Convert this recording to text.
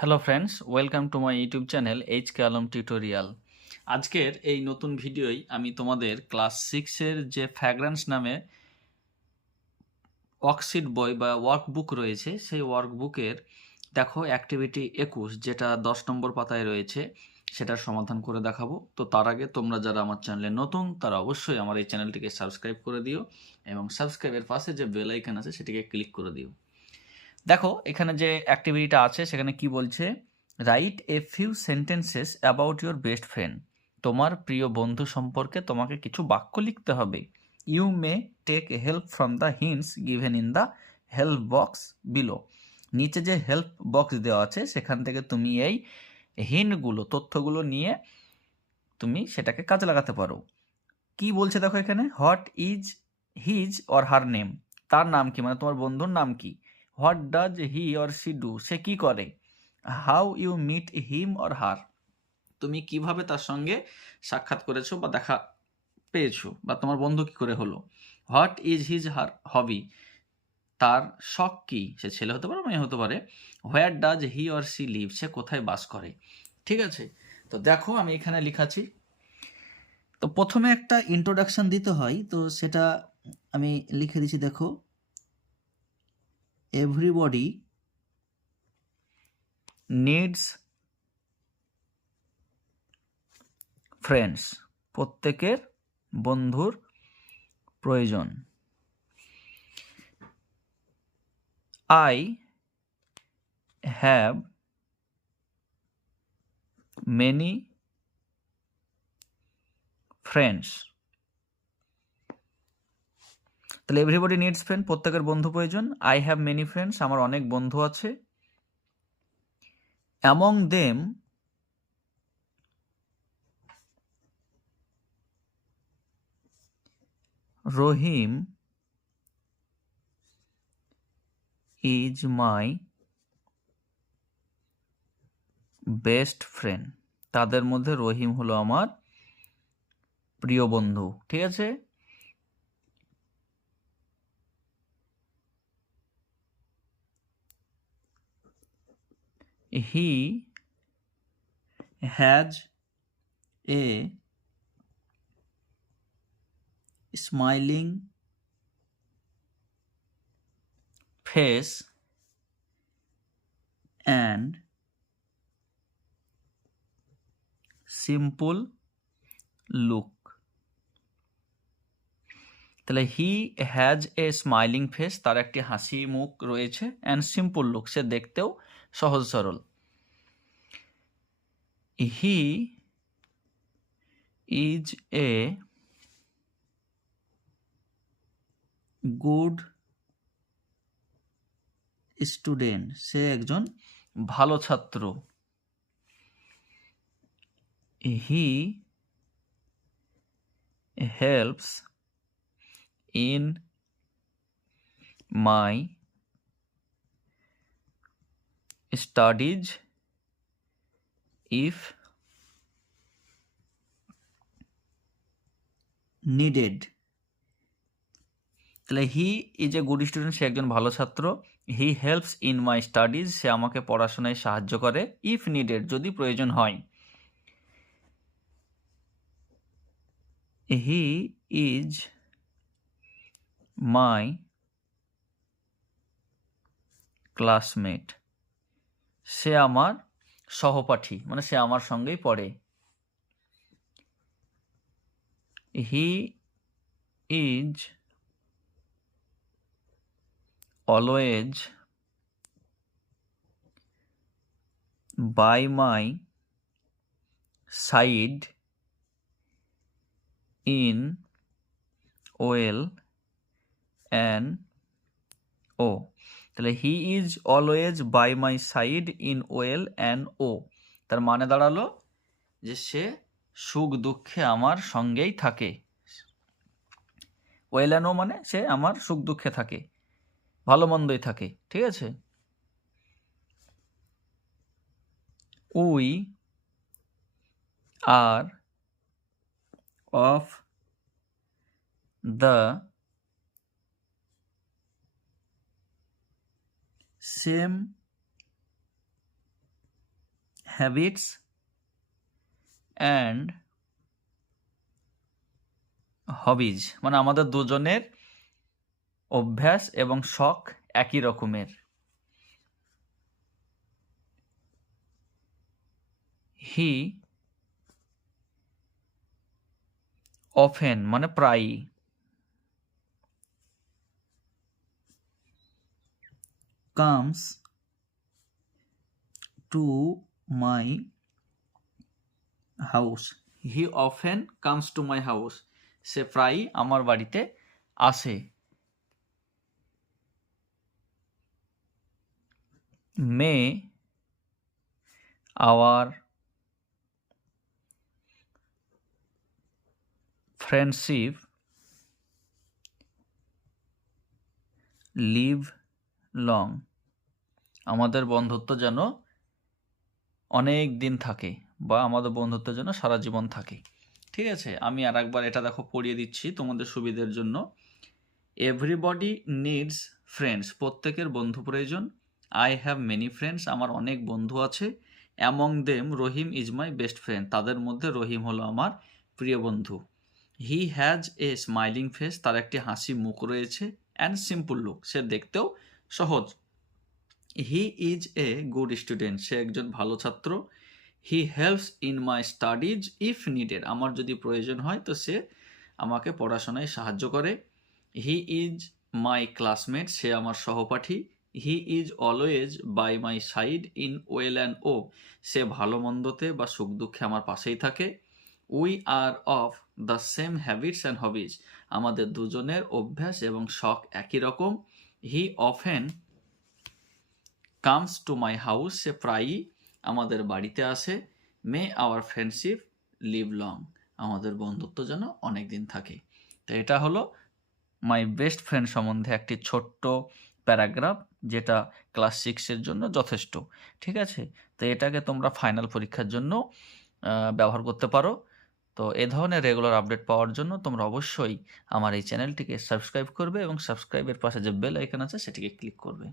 Hello friends, welcome to my YouTube channel H K Alam tutorial. আজকের এই নতুন ভিডিওই আমি তোমাদের ক্লাস সিক্সের যে ফ্র্যাগ্রেন্স নামে ওয়ার্কশিট বই বা ওয়ার্কবুক রয়েছে, সেই ওয়ার্কবুকের দেখো অ্যাক্টিভিটি 21 যেটা 10 নম্বর পাতায় রয়েছে, সেটার সমাধান করে দেখাবো। তো তার আগে তোমরা যারা আমার চ্যানেলে নতুন তারা অবশ্যই আমার এই চ্যানেলটিকে সাবস্ক্রাইব করে দিও এবং সাবস্ক্রাইবের পাশে যে বেল আইকন আছে সেটিকে ক্লিক করে দিও। দেখো এখানে যে অ্যাক্টিভিটিটা আছে সেখানে কি বলছে, write a few sentences about your best friend. তোমার প্রিয় বন্ধু সম্পর্কে তোমাকে কিছু বাক্য লিখতে হবে। You may take help from the hints given in the help box below. নিচে যে হেল্প বক্স দেওয়া আছে সেখান থেকে তুমি এই হিন্টগুলো, তথ্যগুলো নিয়ে তুমি সেটাকে কাজে লাগাতে পারো। কি বলছে দেখো এখানে, what is his or her name, তার নাম কি, মানে তোমার বন্ধুর নাম কি। What does he or she do, সে কি করে। How you meet him or her, তুমি কিভাবে তার সঙ্গে সাক্ষাৎ করেছো বা দেখা পেয়েছো, বা তোমার বন্ধু কি করে হলো। হোয়াট ইজ হিজ হার হবি, তার শখ কি, সে ছেলে হতে পারে মেয়ে হতে পারে। Where does he or she live, সে কোথায় বাস করে। ঠিক আছে, তো দেখো আমি এখানে লিখাছি। তো প্রথমে একটা ইন্ট্রোডাকশন দিতে হয়, তো সেটা আমি লিখে দিচ্ছি। দেখো, এভরিবডি নিডস ফ্রেন্ডস, প্রত্যেকের বন্ধুর প্রয়োজন। I have many friends. তাহলে এভরিবডি নিডস ফ্রেন্ড, প্রত্যেকের বন্ধু প্রয়োজন। আই হ্যাভ মেনি ফ্রেন্ডস, আমার অনেক বন্ধু আছে। Among them Rahim is my best friend, তাদের মধ্যে রহিম হলো আমার প্রিয় বন্ধু। ঠিক আছে, he has a smiling face and simple look. তাহলে he has a smiling face, তার একটি হাসি মুখ রয়েছে, অ্যান্ড সিম্পল লুক, সে দেখতেও সহজ সরল। He is a good student, সে একজন ভালো ছাত্র। He helps in my studies if needed. তাহলে he is a good student, সে একজন ভালো ছাত্র। He helps in my studies, সে আমাকে পড়াশোনায় সাহায্য করে। ইফ নিডেড, যদি প্রয়োজন হয়। হি ইজ মাই ক্লাসমেট, সে আমার সহপাঠী, মানে সে আমার সঙ্গেই পড়ে। He is always by my side in weal and woe. তাহলে he is always by my side in weal and woe, তার মানে দাঁড়ালো যে সে সুখ দুঃখে আমার সঙ্গেই থাকে। ওয়েল অ্যান্ড ও মানে সে আমার সুখ দুঃখে থাকে, ভালো মন্দই থাকে। ঠিক আছে, we are of the same habits and hobbies, মানে আমাদের দুজনের অভ্যাস এবং শখ একই রকমের। হি অফেন মানে প্রায়ই, comes to my house, he often comes to my house, সে প্রায়ই আমার বাড়িতে আসে। May our friendship live long, আমাদের বন্ধুত্ব যেন অনেক দিন থাকে বা আমাদের বন্ধুত্ব যেন সারা জীবন থাকে। ঠিক আছে, আমি আর একবার এটা দেখো পড়িয়ে দিচ্ছি তোমাদের সুবিধের জন্য। এভরিবডি নিডস ফ্রেন্ডস, প্রত্যেকের বন্ধু প্রয়োজন। আই হ্যাভ মেনি ফ্রেন্ডস, আমার অনেক বন্ধু আছে। Among them Rahim is my best friend, তাদের মধ্যে রহিম হলো আমার প্রিয় বন্ধু। হি হ্যাজ এ স্মাইলিং ফেস, তার একটি হাসি মুখ রয়েছে। অ্যান্ড সিম্পল লুক, সে দেখতেও সহজ। He is a good student, সে একজন ভালো ছাত্র। He helps in my studies if needed, আমার যদি প্রয়োজন হয় তো সে আমাকে পড়াশোনায় সাহায্য করে। হি ইজ মাই ক্লাসমেট, সে আমার সহপাঠী। He is always by my side in weal and woe, সে ভালো মন্দতে বা সুখ দুঃখে আমার পাশেই থাকে। We are of the same habits and hobbies, আমাদের দুজনের অভ্যাস এবং শখ একই রকম। He often comes to my house, সে প্রায়ই আমাদের বাড়িতে আসে। May our friendship live long, আমাদের বন্ধুত্ব যেন অনেক দিন থাকে। তো এটা হলো মাই বেস্ট ফ্রেন্ড সম্বন্ধে একটি ছোট্ট প্যারাগ্রাফ, যেটা ক্লাস 6-এর জন্য যথেষ্ট। ঠিক আছে, তো এটাকে তোমরা ফাইনাল পরীক্ষার জন্য ব্যবহার করতে পারো। তো এ ধরনের রেগুলার আপডেট পাওয়ার জন্য তোমরা অবশ্যই আমার এই চ্যানেলটিকে সাবস্ক্রাইব করবে এবং সাবস্ক্রাইবের পাশে যে বেল আইকন আছে সেটিকে ক্লিক করবে।